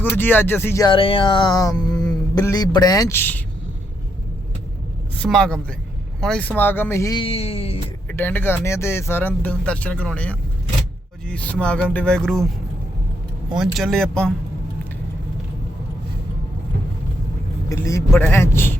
ਵਾਹਿਗੁਰੂ ਜੀ, ਅੱਜ ਅਸੀਂ ਜਾ ਰਹੇ ਹਾਂ ਬਿੱਲੀ ਬ੍ਰਾਂਚ ਸਮਾਗਮ ਤੇ। ਹੁਣ ਇਹ ਸਮਾਗਮ ਹੀ ਅਟੈਂਡ ਕਰਨੇ ਆ ਤੇ ਸਾਰਿਆਂ ਨੂੰ ਦਰਸ਼ਨ ਕਰਾਉਣੇ ਆ। ਜੀ, ਸਮਾਗਮ ਦੇ ਵਾਹਿਗੁਰੂ ਪਹੁੰਚ ਚੱਲੇ ਆਪਾਂ। ਬਿੱਲੀ ਬ੍ਰਾਂਚ।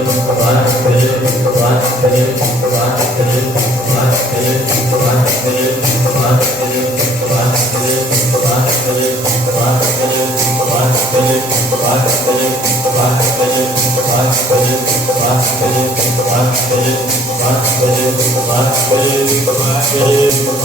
ਇੱਕ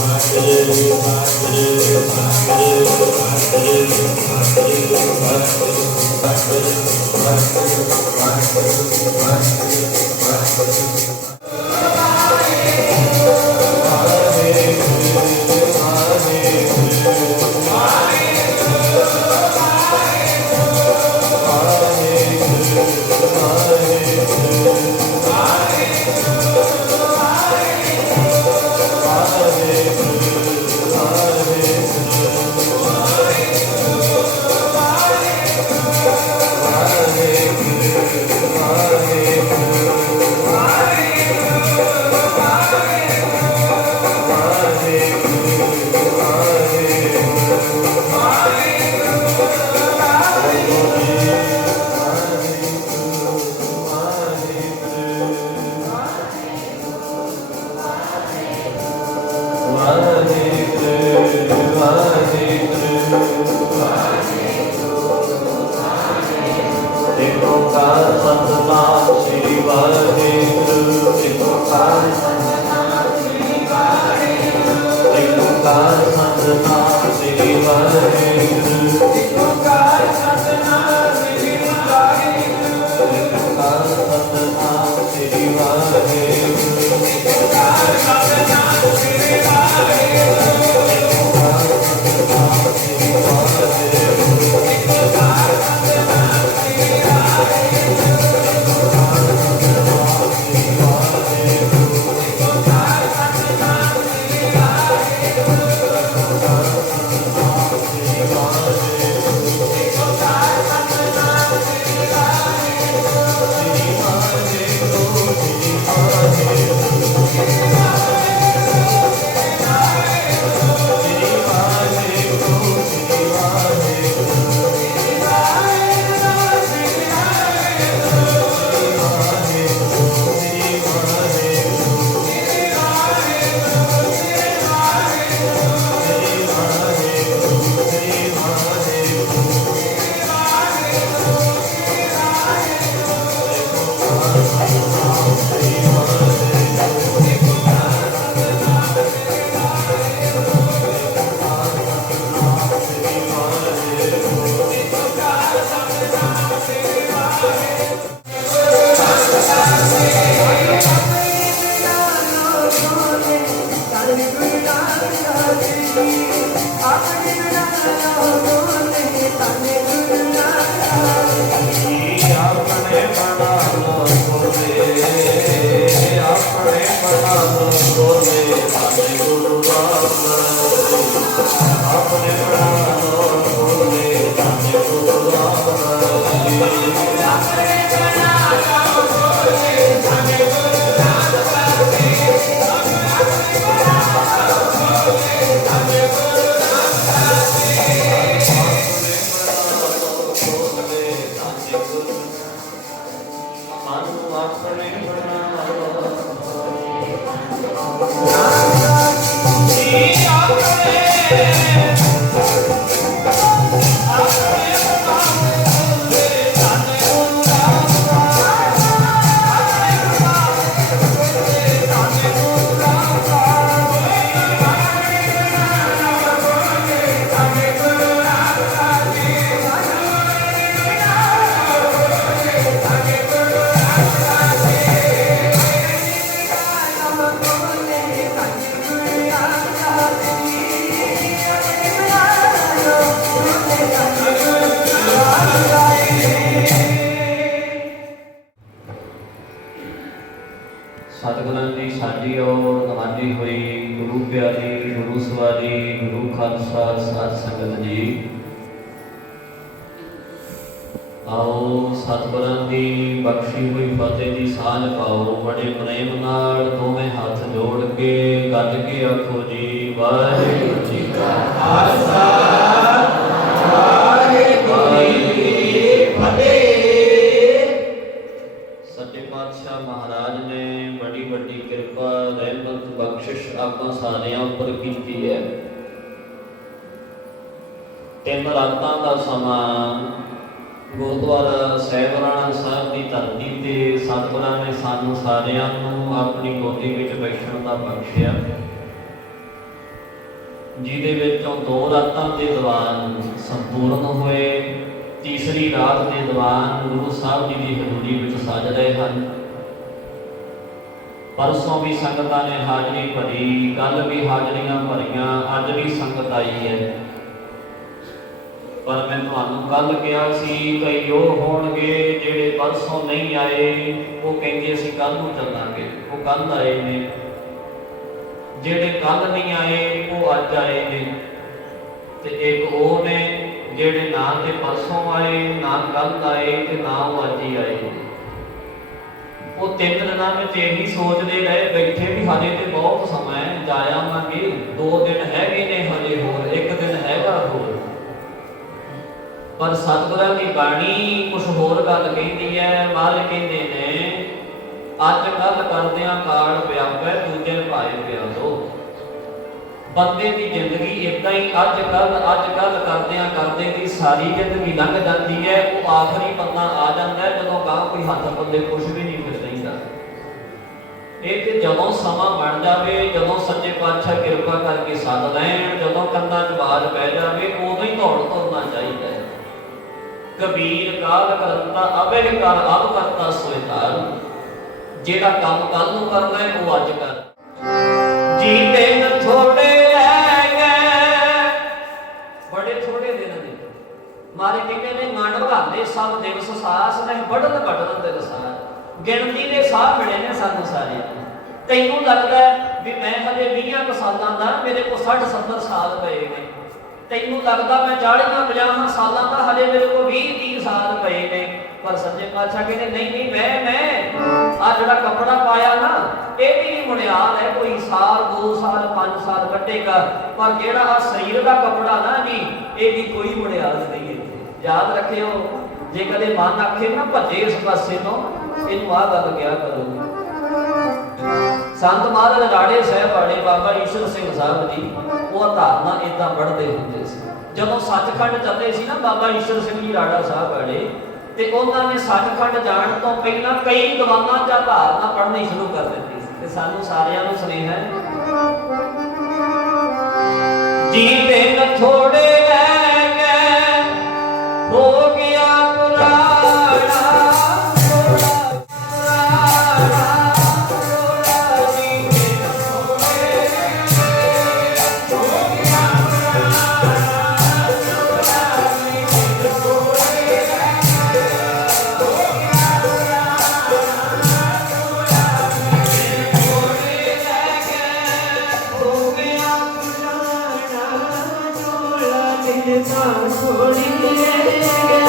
ਗੱਜ ਕੇ ਆਖੋ ਜੀ, ਵਾਹਿਗੁਰੂ ਜੀ ਕਾ ਖਾਲਸਾ। ਵਾਹਿਗੁਰੂ ਜੀ ਕੀ ਫਤਿਹ ਸੱਚੇ ਪਾਤਸ਼ਾਹ ਮਹਾਰਾਜ ਨੇ ਬੜੀ ਵੱਡੀ ਕਿਰਪਾ, ਰਹਿਮਤ, ਬਖਸ਼ਿਸ਼ ਆਪਾਂ ਸਾਰਿਆਂ ਉੱਪਰ ਕੀਤੀ ਹੈ। ਤਿੰਨ ਰਾਤਾਂ ਦਾ ਸਮਾਂ ਗੁਰਦੁਆਰਾ ਸਾਹਿਬ ਰਾਣਾ ਸਾਹਿਬ ਦੀ ਧਰਤੀ ਤੇ ਸਤਿਗੁਰਾਂ ਨੇ ਸਾਨੂੰ ਸਾਰਿਆਂ ਨੂੰ ਆਪਣੀ ਗੋਦੀ ਵਿੱਚ ਬੈਠਣ ਦਾ ਬਖਸ਼ਿਆ। ਜਿਹਦੇ ਵਿੱਚੋਂ ਦੋ ਰਾਤਾਂ ਦੇ ਦੀਵਾਨ ਸੰਪੂਰਨ ਹੋਏ, ਤੀਸਰੀ ਰਾਤ ਦੇ ਦਵਾਨ ਗੁਰੂ ਸਾਹਿਬ ਜੀ ਦੀ ਹਜ਼ੂਰੀ ਵਿੱਚ ਸਜ ਰਹੇ ਹਨ। ਪਰਸੋਂ ਵੀ ਸੰਗਤਾਂ ਨੇ ਹਾਜ਼ਰੀ ਭਰੀ ਕੱਲ ਵੀ ਹਾਜ਼ਰੀਆਂ ਭਰੀਆਂ, ਅੱਜ ਵੀ ਸੰਗਤ ਆਈ ਹੈ। ਪਰ ਮੈਂ ਤੁਹਾਨੂੰ ਕੱਲ ਕਿਹਾ ਸੀ ਕਈ ਉਹ ਹੋਣਗੇ, ਜਿਹੜੇ ਪਰਸੋਂ ਨਹੀਂ ਆਏ, ਉਹ ਕਹਿੰਦੇ ਅਸੀਂ ਕੱਲ ਨੂੰ ਚੱਲਾਂਗੇ। ਉਹ ਕੱਲ ਆਏ ਨੇ। ਜਿਹੜੇ ਕੱਲ ਨਹੀਂ ਆਏ, ਉਹ ਅੱਜ ਆਏ ਨੇ। ਤੇ ਇੱਕ ਉਹ ਨੇ, ਜਿਹੜੇ ਨਾ ਤੇ ਪਰਸੋਂ ਆਏ, ਨਾ ਕੱਲ ਆਏ ਤੇ ਨਾ ਉਹ ਅੱਜ ਹੀ ਆਏ ਉਹ ਤਿੰਨ ਦਿਨਾਂ ਵਿੱਚ ਇਹੀ ਸੋਚਦੇ ਰਹੇ, ਬੈਠੇ ਵੀ ਹਜੇ ਤੇ ਬਹੁਤ ਸਮਾਂ ਹੈ, ਜਾ ਆਵਾਂਗੇ। ਦੋ ਦਿਨ ਹੈਗੇ ਨੇ ਹਜੇ। ਪਰ ਸਤਿਗੁਰਾਂ ਦੀ ਬਾਣੀ ਕੁਝ ਹੋਰ ਗੱਲ ਕਹਿੰਦੀ ਹੈ ਮਹਾਰਾਜ ਕਹਿੰਦੇ ਨੇ, ਅੱਜ ਕੱਲ ਕਰਦਿਆਂ ਕਾਲ ਵਿਆਪੈ, ਦੂਜੇ ਭਾਏ ਪਿਆ ਬੰਦੇ ਦੀ ਜ਼ਿੰਦਗੀ ਇਦਾਂ ਹੀ ਅੱਜ ਕੱਲ ਅੱਜ ਕੱਲ ਕਰਦਿਆਂ ਕਰਦੇ ਦੀ ਸਾਰੀ ਜ਼ਿੰਦਗੀ ਲੰਘ ਜਾਂਦੀ ਹੈ, ਉਹ ਆਖਰੀ ਪੰਨਾ ਆ ਜਾਂਦਾ ਜਦੋਂ ਗਾਂ ਕੋਈ ਹੱਥ ਬੰਦੇ ਕੁਝ ਵੀ ਨਹੀਂ ਫਿਰ ਰਹਿੰਦਾ ਇਹ ਤੇ ਜਦੋਂ ਸਮਾਂ ਬਣ ਜਾਵੇ, ਜਦੋਂ ਸੱਚੇ ਪਾਤਸ਼ਾਹ ਕਿਰਪਾ ਕਰਕੇ ਸੱਦ ਲੈਣ, ਜਦੋਂ ਕੰਨਾਂ 'ਚ ਆਵਾਜ਼ ਪੈ ਜਾਵੇ, ਉਦੋਂ ਹੀ ਦੌੜ ਕਬੀਰ ਕਾਲ ਕਰਤਾ ਅਬੇ ਕਰ ਅਬ ਕਰਤਾ ਸੋਇ ਧਾਰ। ਜਿਹੜਾ ਕੰਮ ਕੱਲ ਨੂੰ ਕਰਨਾ ਹੈ, ਉਹ ਅੱਜ ਕਰ। ਜੀ ਦਿਨ ਥੋੜੇ ਰਹਿ ਗਏ ਬੜੇ ਥੋੜੇ ਦਿਨ ਨੇ ਮਾਰੇ ਕਹਿੰਦੇ ਨੇ, ਮਨ ਭਾਲੇ ਸਭ ਦਿਵਸ ਸਾਸ ਨਹੀਂ ਬੜਨ ਬੜਨ ਦੇ ਰਸਾਰ ਗਿਣਤੀ ਦੇ ਸਾਹ ਮਿਲੇ ਨੇ ਸਾਨੂੰ ਸਾਰੇ ਤੈਨੂੰ ਲੱਗਦਾ ਵੀ ਮੈਂ ਹਜੇ 20 ਸਾਲਾਂ ਦਾ, ਮੇਰੇ ਕੋਲ 60 70 ਸਾਲ ਪਏ ਨੇ। ਤੈਨੂੰ ਲੱਗਦਾ ਮੈਂ 40 50 ਸਾਲਾਂ ਦਾ ਹਲੇ ਮੇਰੇ ਕੋਲ 20 30 ਸਾਲ ਪਏ ਨੇ। ਪਰ ਸੱਜੇ ਪਾਤਸ਼ਾਹ ਕਹਿੰਦੇ, ਨਹੀਂ ਨਹੀਂ, ਮੈਂ ਮੈਂ ਆ ਜਿਹੜਾ ਕੱਪੜਾ ਪਾਇਆ ਨਾ, ਇਹ ਵੀ ਨਹੀਂ ਮੁਨਿਆਦ ਹੈ ਕੋਈ ਸਾਲ 2 ਸਾਲ 5 ਸਾਲ ਕੱਢੇਗਾ। ਪਰ ਜਿਹੜਾ ਆ ਸਰੀਰ ਦਾ ਕੱਪੜਾ ਨਾ ਜੀ, ਇਹ ਵੀ ਕੋਈ ਮੁਨਿਆਦ ਨਹੀਂ ਹੈ ਯਾਦ ਰੱਖਿਓ, ਜੇ ਕਦੇ ਮਨ ਆਖੇ ਨਾ ਭੱਜੇ ਇਸ ਪਾਸੇ ਤੋਂ, ਇਹਨੂੰ ਆ ਗੱਲ ਕਿਹਾ ਕਰੋ ਸੰਤ ਮਹਾਰਾਜ ਰਾੜੇ ਸਾਹਿਬ ਵਾਲੇ ਬਾਬਾ ਈਸ਼ਰ ਸਿੰਘ ਸਾਹਿਬ ਜੀ, ਉਹ ਧਾਰਨਾ ਇਦਾਂ ਪੜ੍ਹਦੇ ਹੁੰਦੇ ਸੀ। ਜਦੋਂ ਸੱਚਖੰਡ ਚੱਲੇ ਸੀ ਨਾ ਬਾਬਾ ਈਸ਼ਰ ਸਿੰਘ ਜੀ ਰਾੜਾ ਸਾਹਿਬ ਵਾਲੇ ਤੇ ਉਹਨਾਂ ਨੇ ਸੱਚਖੰਡ ਜਾਣ ਤੋਂ ਪਹਿਲਾਂ ਕਈ ਦੀਵਾਨਾਂ ਜਾਂ ਧਾਰਨਾ ਪੜ੍ਹਨੀ ਸ਼ੁਰੂ ਕਰ ਦਿੱਤੀ ਸੀ। ਤੇ ਸਾਨੂੰ ਸਾਰਿਆਂ ਨੂੰ ਸੁਨੇਹਾ ਹੈ ਜੀ ਦਿਨ ਥੋੜੇ ਦਿਨ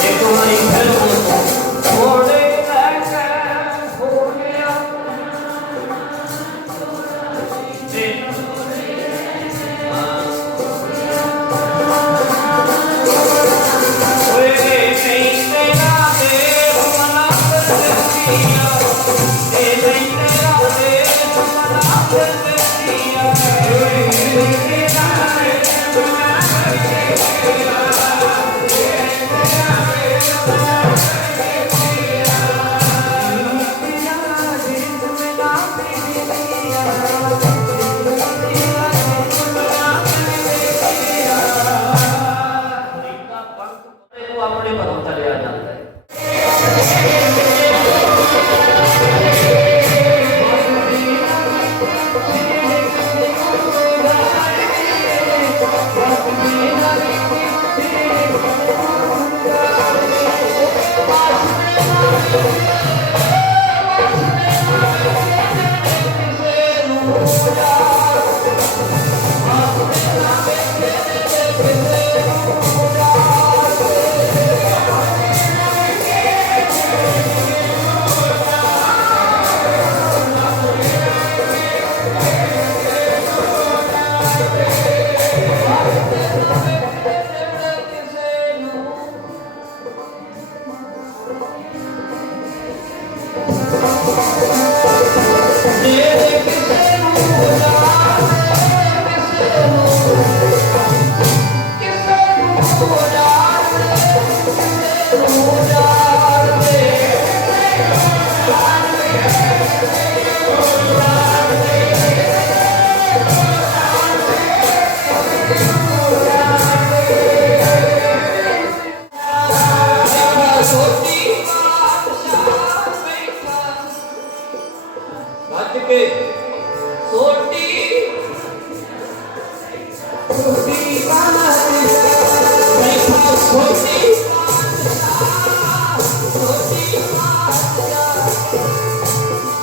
Take the money.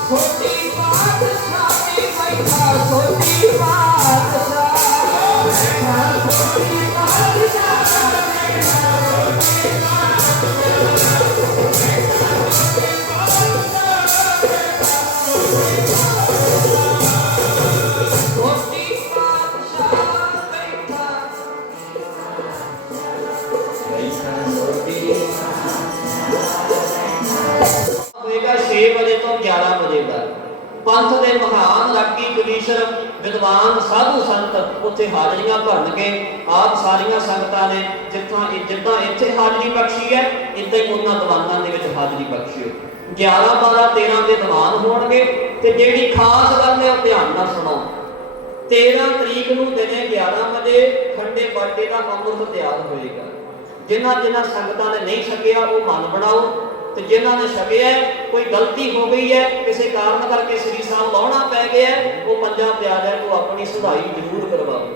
ਸੋਟੀ ਬਾਦਸ਼ਾਹ ਤੇ ਬੈਠਾ ਸੋਟੀ ਉੱਥੇ ਹਾਜ਼ਰੀਆਂ ਭਰਨਗੇ। ਆਪ ਸਾਰੀਆਂ ਸੰਗਤਾਂ ਨੇ ਜਿੱਥਾਂ ਜਿੱਦਾਂ ਇੱਥੇ ਹਾਜ਼ਰੀ ਬਖਸ਼ੀ ਹੈ, ਇਦਾਂ ਹੀ ਉਹਨਾਂ ਦੀਵਾਨਾਂ ਦੇ ਵਿੱਚ ਹਾਜ਼ਰੀ ਬਖਸ਼ਿਓ। 11 12 13 ਦੇ ਦੀਵਾਨ ਹੋਣਗੇ ਤੇ ਜਿਹੜੀ ਖਾਸ ਗੱਲ ਹੈ ਉਹ ਧਿਆਨ ਨਾਲ ਸੁਣੋ। 13 ਤਰੀਕ ਨੂੰ ਦਿਨੇ 11 ਵਜੇ ਖੰਡੇ ਬਾਟੇ ਦਾ ਅੰਮ੍ਰਿਤ ਤਿਆਰ ਹੋਏਗਾ। ਜਿਨ੍ਹਾਂ ਜਿਨ੍ਹਾਂ ਸੰਗਤਾਂ ਨੇ ਨਹੀਂ ਛਕਿਆ, ਉਹ ਮਨ ਬਣਾਓ। ਤੇ ਜਿਨ੍ਹਾਂ ਨੇ ਛਕਿਆ ਕੋਈ ਗਲਤੀ ਹੋ ਗਈ ਹੈ, ਕਿਸੇ ਕਾਰਨ ਕਰਕੇ ਸ੍ਰੀ ਸਾਹਿਬ ਲਾਉਣਾ ਪੈ ਗਿਆ ਉਹ ਪੰਜਾਂ ਪਿਆਰਿਆਂ ਨੂੰ ਆਪਣੀ ਸੁਧਾਈ ਜ਼ਰੂਰ ਕਰਵਾਓ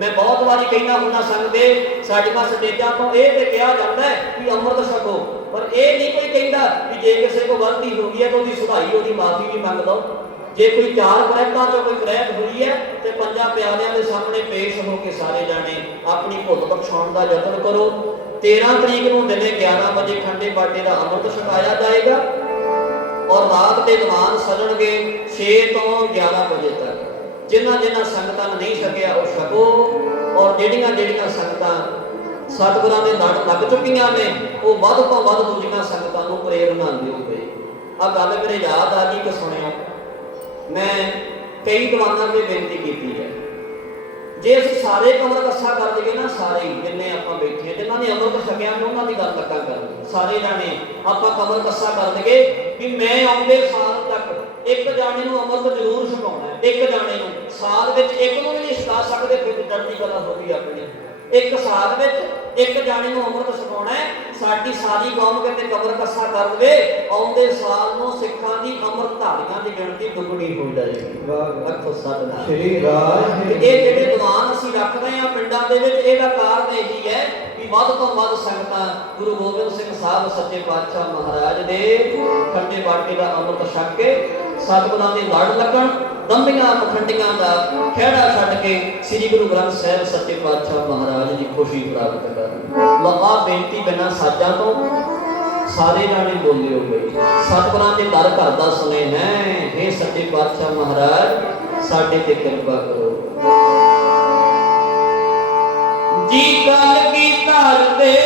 ਮੈਂ ਬਹੁਤ ਵਾਰੀ ਕਹਿੰਦਾ ਹੁੰਦਾ ਸੰਗਦੇ ਸਾਡੀਆਂ ਸਟੇਜਾਂ ਤੋਂ ਇਹ ਤੇ ਕਿਹਾ ਜਾਂਦਾ ਹੈ ਕਿ ਅੰਮ੍ਰਿਤ ਛਕੋ। ਪਰ ਇਹ ਨਹੀਂ ਕੋਈ ਕਹਿੰਦਾ ਕਿ ਜੇ ਕਿਸੇ ਕੋ ਗਲਤੀ ਹੋ ਗਈ ਹੈ ਤਾਂ ਉਹਦੀ ਸੁਧਾਈ, ਉਹਦੀ ਮਾਫੀ ਵੀ ਮੰਗ ਲਓ। ਜੇ ਕੋਈ ਚਾਰ ਕਰੈਕਟਾਂ ਤੋਂ ਕੋਈ ਕਰੈਕ ਹੋਈ ਹੈ, ਤੇ ਪੰਜਾਂ ਪਿਆਰਿਆਂ ਦੇ ਸਾਹਮਣੇ ਪੇਸ਼ ਹੋ ਕੇ ਸਾਰੇ ਜਾਣੇ ਆਪਣੀ ਭੁੱਲ ਬਖਸ਼ਾਉਣ ਦਾ ਯਤਨ ਕਰੋ। 13 ਤਰੀਕ ਨੂੰ ਦਿਨੇ 11 ਵਜੇ ਖੰਡੇ ਬਾਟੇ ਦਾ ਅੰਮ੍ਰਿਤ ਛਕਾਇਆ ਜਾਏਗਾ ਔਰ ਰਾਤ ਦੇ ਦੀਵਾਨ ਸਜਣਗੇ 6 ਤੋਂ 11 ਵਜੇ ਤੱਕ। ਜਿਨ੍ਹਾਂ ਜਿਨ੍ਹਾਂ ਸੰਗਤਾਂ ਨੇ ਨਹੀਂ ਛਕਿਆ, ਉਹ ਛਕੋ। ਔਰ ਜਿਹੜੀਆਂ ਜਿਹੜੀਆਂ ਸੰਗਤਾਂ ਸਤਿਗੁਰਾਂ ਦੇ ਲੜ ਲੱਗ ਚੁੱਕੀਆਂ ਨੇ, ਉਹ ਵੱਧ ਤੋਂ ਵੱਧ ਦੂਜੀਆਂ ਸੰਗਤਾਂ ਨੂੰ ਪ੍ਰੇਰਨਾ ਦਿਓ ਬਈ। ਆ ਗੱਲ ਮੇਰੇ ਯਾਦ ਆ ਗਈ ਕਿ ਸੁਣਿਓ ਮੈਂ ਕਈ ਦੀਵਾਨਾਂ ਤੇ ਬੇਨਤੀ ਕੀਤੀ ਹੈ। ਜੇ ਅਸੀਂ ਸਾਰੇ ਕਮਰ ਕੱਸਾ ਕਰ ਦਈਏ ਨਾ ਸਾਰੇ ਜਿੰਨੇ ਆਪਾਂ ਬੈਠੇ ਜਿਨ੍ਹਾਂ ਨੇ ਅੰਮ੍ਰਿਤ ਛਕਿਆ ਮੈਂ ਉਹਨਾਂ ਦੀ ਗੱਲ ਲੱਗਾ ਕਰਨ ਸਾਰੇ ਜਾਣੇ ਆਪਾਂ ਕਮਰ ਕੱਸਾ ਕਰ ਦਈਏ ਵੀ ਮੈਂ ਆਉਂਦੇ ਸਾਲ ਤੱਕ ਇੱਕ ਜਾਣੇ ਨੂੰ ਅੰਮ੍ਰਿਤ ਜ਼ਰੂਰ ਛਕਾਉਣਾ ਇੱਕ ਜਾਣੇ ਨੂੰ। ਸਾਲ ਵਿੱਚ ਇੱਕ ਨੂੰ ਵੀ ਨਹੀਂ ਛਕਾ ਸਕਦੇ, ਫਿਰ ਚੜ੍ਹਦੀ ਕਲਾ ਹੋ ਗਈ ਆਪਣੀ। ਇੱਕ ਸਾਲ ਵਿੱਚ ਇੱਕ ਜਾਣੇ ਨੂੰ ਅੰਮ੍ਰਿਤ ਛਕਾਉਣਾ ਹੈ ਸਾਡੀ ਸਾਰੀ ਕੌਮ ਕਹਿੰਦੇ ਕਬਰ ਕੱਸਾ ਕਰ ਦੇਵੇ ਆਉਂਦੇ ਸਾਲ ਨੂੰ ਸਿੱਖਾਂ ਦੀ ਅੰਮ੍ਰਿਤ ਧਾਰੀਆਂ ਦੀ ਗਿਣਤੀ ਦੁੱਗਣੀ ਹੋ ਜਾਏਗੀ ਰੱਖੋ ਸਤਨਾਮ ਸ਼੍ਰੀ ਰਾਜ ਇਹ ਜਿਹੜੇ ਦੀਵਾਨ ਅਸੀਂ ਰੱਖਦੇ ਆ ਪਿੰਡਾਂ ਦੇ ਵਿੱਚ ਇਹਦਾ ਕਾਰਨ ਇਹੀ ਹੈ ਕਿ ਵੱਧ ਤੋਂ ਵੱਧ ਸੰਗਤਾਂ ਗੁਰੂ ਗੋਬਿੰਦ ਸਿੰਘ ਸਾਹਿਬ ਸੱਚੇ ਪਾਤਸ਼ਾਹ ਮਹਾਰਾਜ ਦੇ ਖੰਡੇ ਬਾਟੇ ਦਾ ਅੰਮ੍ਰਿਤ ਛਕ ਕੇ ਸਤਿਗੁਰਾਂ ਦੇ ਲੜ ਲੱਗਣ ਦੰਬੀਆਂ ਪਖੰਡੀਆਂ ਦਾ ਖਹਿੜਾ ਛੱਡ ਕੇ ਸ੍ਰੀ ਗੁਰੂ ਗ੍ਰੰਥ ਸਾਹਿਬ ਸੱਚੇ ਪਾਤਸ਼ਾਹ ਮਹਾਰਾਜ ਦੀ ਖੁਸ਼ੀ ਪ੍ਰਾਪਤ ਕਰਨ। ਲਹਾ ਬੇਨਤੀ ਬਿਨਾਂ ਸਾਜਾਂ ਤੋਂ ਸਾਰੇ ਜਾਣੇ ਬੋਲੇ ਹੋ ਗਏ। ਸਤਿਗੁਰਾਂ ਦੇ ਦਰ ਘਰ ਦਾ ਸੁਨੇ ਹੈ हे ਸੱਚੇ ਪਾਤਸ਼ਾਹ ਮਹਾਰਾਜ, ਸਾਡੇ ਤੇ ਕਿਰਪਾ ਕਰੋ। ਜੀ ਗੱਲ ਕੀ ਧਰ ਦੇ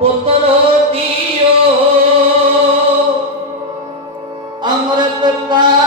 ਪੁੱਤਰੋ ਦੀ আমলের দরবার